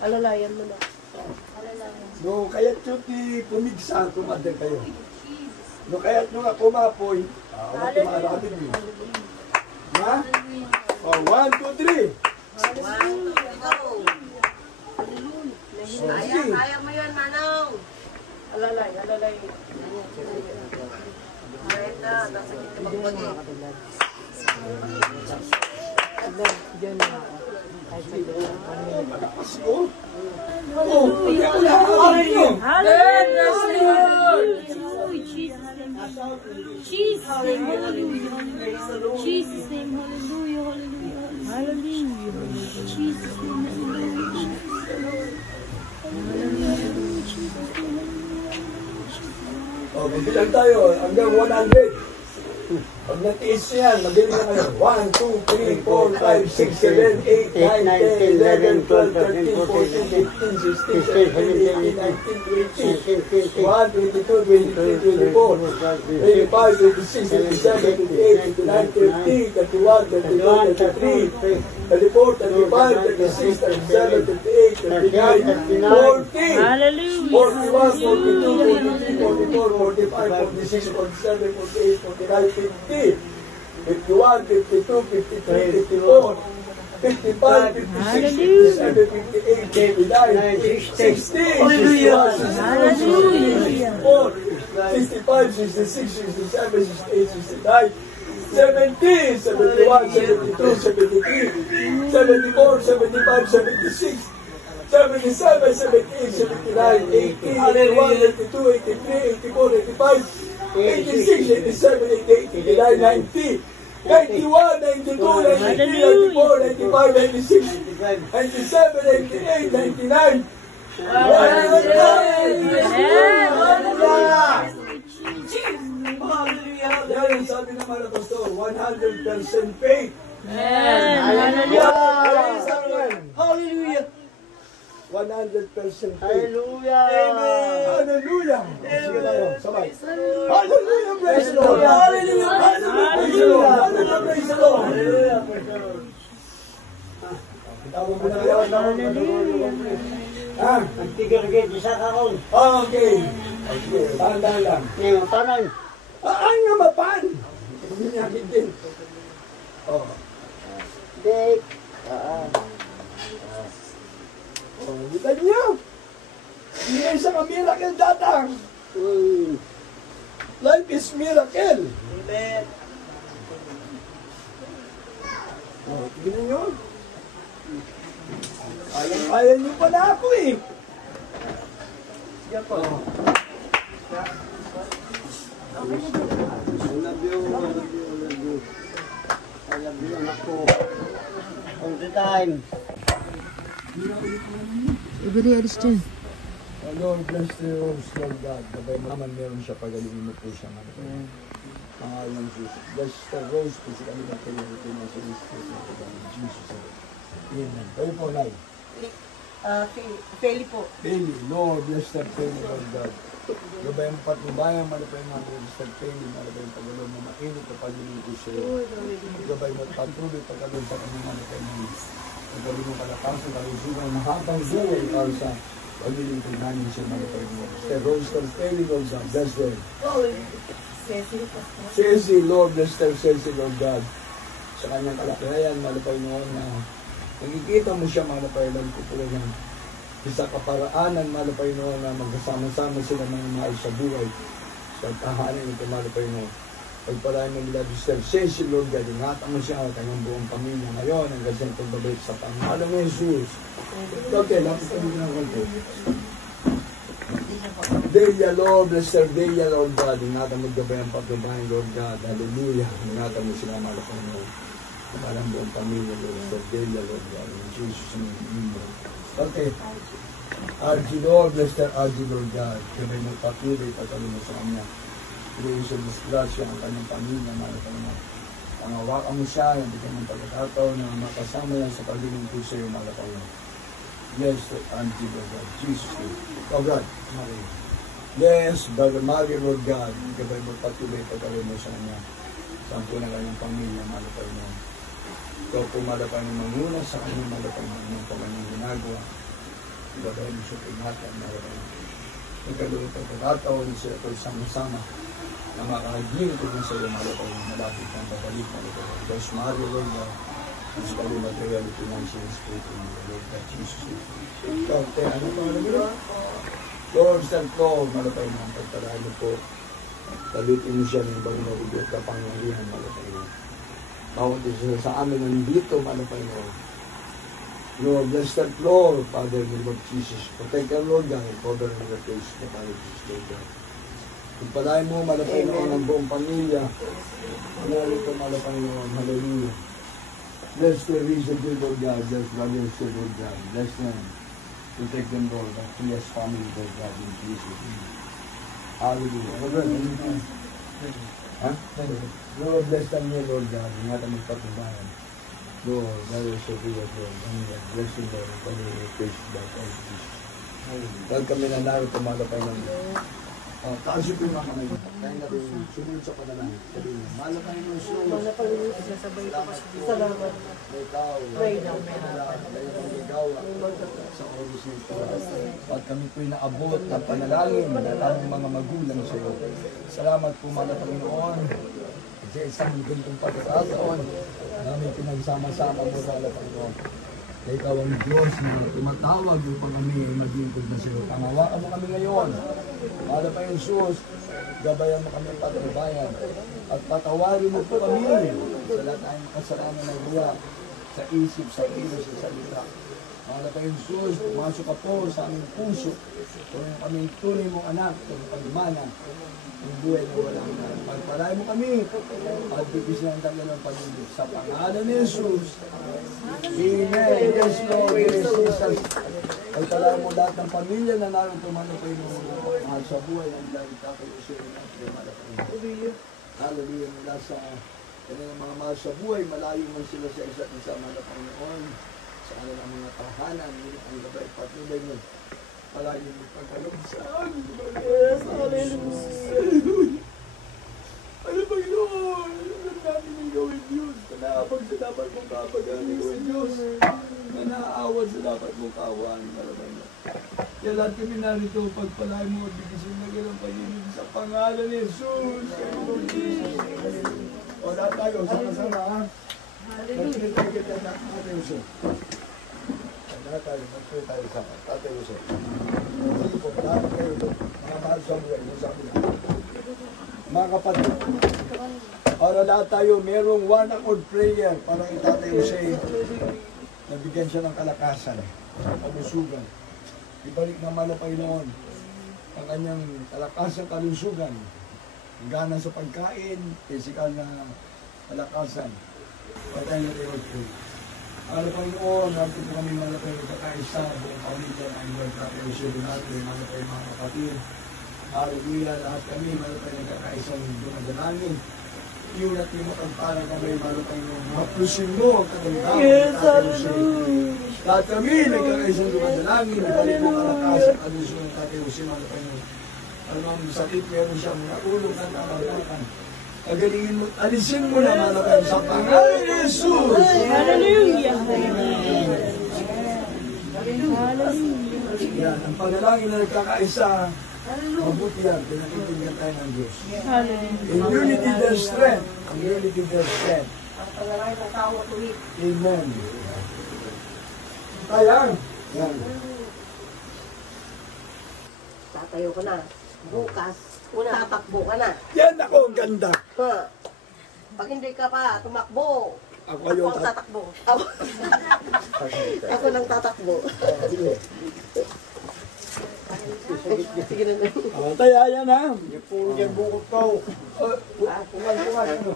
Alalayan mo na. No, kaya't yung pumigsa, tumagal kayo. No, kaya't nung ako mapoy, ako tumarabig yun. Ha? Oh, 1, 2, 3. Kaya mo yun, Manong. Alalay. Jesus' name, hallelujah, hallelujah. Jesus' name, Oh, magbilang tayo hanggang 100. Pag natiis yan, magaling na kayo. 1, 2, 3, 4, 5, 6, 7, 8, 9, 10, 11, 12, 13, 14, 15, 16, 17, 18, 19, 20, 21, 22, 23, 24, 25, 26, 27, 28, 29, 30, 31, 32, 33, 34, 35, 36, 37, 38, 39, 40, Hallelujah. 41, 42, 43, 44, 45, 46, 47, 48, 49, 50, 51, 52, 53, 54, 55, 56, 57, 58, 59, 60, 61, 65, 66, 67, 68, 69, 70, 71, 72, 73, 74, 75, 76, 77, 78, 79, 80, 81, 82, 83, 84, 85, 86, 87, 88, 89, 90, 91, 92, 93, 94, 95, 96, 97, 98, 99, 100. Yan, sabi naman ng pastor, 100% faith. Hallelujah. Hallelujah. 100% faith. Hallelujah. Hallelujah. Sige tayo, sabay. Hallelujah, praise the Lord. Hallelujah, praise the Lord. Hallelujah, praise the Lord. Tawag mo na kayo. Ha? Ang tigil-gil, isa ka kon. Okay. Okay, tahan-tahan lang. Ngayon, tanan. Ang namapan. Hindi niya din. Oh. Dek. Oh, kita niyo. Hindi na isang miracle datang. Life is miracle. Amen. Oh, tignan niyo. Kaya niyo pa na ako eh. Yan po. I love you, anak ko. All the time. Every alis dyan. Lord, bless the Rose, Lord God. Kapag naman meron siya, pagalingin mo po siya. Pangalan ng Jesus. Bless the Rose po sa kami ng pinagin ng Jesus. Amen. Kayo po, Nay. Feli po. Feli, Lord, bless the Feli, Lord God. Gabayang patnubayang, malapay mga bless the Feli, malapay ang pagalaw mo, mainit na pagdaling ko siya. Gabay mo, patuloy pagalaw sa kanyang malapay mo. Pagdaling mo kalakasan, kalusugan, mahatang buhay, para sa pagdaling ko namin siya malapay mo. The Rose, the Feli, Lord God, bless them. Ceci, Lord, bless them, Ceci, Lord God. Sa kanyang kalakayan, malapay mo na nakikita mo siya, malapay lang ko pala ng isa kaparaanan, malapay mo na magkasama-sama sila ng mga sa buhay. Sa tahanan ito, malapay mo. Pagpalain mo nila, Mr. Ceci, Lord God, ingatan mo siya ang kanyang buong pamilya ngayon, hanggang sa pagbabalik sa pangalan ng Jesus. Okay, lapit kami ng konti. Deya, Lord, Mr. Deya, Lord God, ingatan mo gabay ang pagbabahin, Lord God. Hallelujah. Ingatan mo sila, malapay mo. Parang buong pamilya, Lord, Mr. Deya, Lord God, in Jesus' name. Okay. RG, Lord, Mr. RG, Lord God, gabay mo patuloy, patuloy mo sa kanya. Patuloy sa disgrasya ang kanyang pamilya, malapay mo. Pangawakan mo siya, hindi ka ng pagkakataon na makasama yan sa pagdaling ko sa iyo, malapay mo. Yes, RG, Lord God, Jesus' name. Oh God, yes, Brother Mario, Lord God, gabay mo patuloy, patuloy mo sa kanya. Saan po na kanyang pamilya, malapay mo. Ikaw po malapay ng manguna sa kanyang malapay ng kanyang ginagawa. Gabayan mo siya ingatan, malapay ng nagkaroon ng pagkakataon siya ito sama-sama na makakaging ko din sa iyo malapay ng malapit ng babalik na ito. Diyos Mario, Lord God, Diyos Pali Material, Financial Spirit, Lord God, Jesus. Ikaw, ano pa alam mo? Lord, stand Lord, malapay ng pagpalahan mo po. Talutin mo siya ng bagong magugot kapangyarihan, malapay mo. Bawat isa sa amin nandito, malapay mo. Lord, bless that Lord, Father, in the name of Jesus. Protect them, Lord God, and cover them with the face of the Father, Jesus, Lord God. Pagpalain mo, malapay mo ng buong pamilya. Narito, malapay mo, hallelujah. Bless the reason, Lord God, bless brothers, Lord God, bless them. Protect them, Lord, and free us family, Lord God, in Jesus' name. Hallelujah. Ha? Lord, bless them here, Lord God. Ingatan mo patubayan. Lord, that is so good, Lord. Bless you, Lord. And Father, we praise you, Lord. Dahil kami na narito, malapay ng taas yung mga kamay. Kaya natin sumunod sa panalangin. Sabi mo, malapay ng sumunod. Malapay ng sumunod. Salamat. May tao. May magawa sa oras nito. At kami po'y naabot ng panalangin at aming mga magulang sa iyo. Salamat po, mga Panginoon. Sa isang gantong pagkakataon, namin pinagsama-sama mo sa Panginoon. Kaya ikaw ang Diyos na tumatawag upang kami maglingkod na sa iyo. Pangawakan mo kami ngayon. Mahal pa yung Jesus, gabayan mo kami patnubayan. At patawarin mo po kami sa lahat ng kasalanan na gawa sa isip, sa kilos, sa salita. Mahal pa yung Jesus, pumasok ka po sa aming puso. Kung kami tunay mong anak, kung pagmana, ang buhay na walang na. Pagpalay mo kami at bigis ng tagal ng pag-ibig. Sa pangalan ni Jesus. Amen. Yes, Lord. Yes, Jesus. Pagpalay mo lahat ng pamilya na naroon tumanapay mo mahal sa buhay ang dahil tatay o siya ng Hallelujah. Hallelujah. Mula sa kanilang mga mahal sa buhay, malayo man sila sa isa't isa, mga Panginoon. Sa kanilang mga tahanan, ang gabay patnubay mo. Palagi mo pagkalabsaan. Yes, hallelujah. Ano ba yun? Ano namin yung gawin Diyos? Nanaabag sa dapat mong kaabagani gawin Diyos. Nanaawan sa dapat mong kaawaan. Kaya lahat kami narito, pagpalay mo at bigisin na gano'ng pag-ibig sa pangalan ni Jesus. O lahat tayo, sama-sama ha? Hallelujah. Nagpili tayo na Tatay Jose. Lahat tayo, nagpili tayo sama. Tatay Jose. Sige po, lahat kayo ito. Mga mahal sa buhay, sabi na. Mga kapatid, para lahat tayo, merong one accord prayer para kay Tatay Jose. Nabigyan siya ng kalakasan, kalusugan. Ibalik naman na Panginoon ang kanyang kalakasan, kalusugan. Gana sa pagkain, physical na kalakasan. Patay na tayo ito. Ano Panginoon, natin po kami malapay ng kakaisa, buong pamilya ng Lord Tatay Jose natin, malapay mga kapatid. Hallelujah, lahat kami malapay ng kakaisa ng dumadalangin. Yun at yung matagparang kami malapay ng maplusin mo ang katandaan. Yes, hallelujah. Lahat kami nagkakaisa ng dumadalangin, balik mo kalakasan, kalusugan ng Tatay Jose malapay ng anong sakit meron siyang naulog ng kamalakan. Kagalingin mo, alisin mo na malapay sa pangalan ni Jesus. Hallelujah. Yan, ang panalangin na nagkakaisa, mabuti yan, pinakitigan tayo ng Diyos. In unity there's strength. In unity there's strength. Ang pangalangin ng tao tuwid. Amen. Kaya, yan. Tatayo ka na. Bukas, tatakbo ka na. Yan ako, ang ganda. Ha. Pag hindi ka pa tumakbo, Ako ako yung ang tatakbo. Ako, ako nang tatakbo. Sige na. Tayo, yan ha. Yung puro yan bukot ko. Pungan, ano.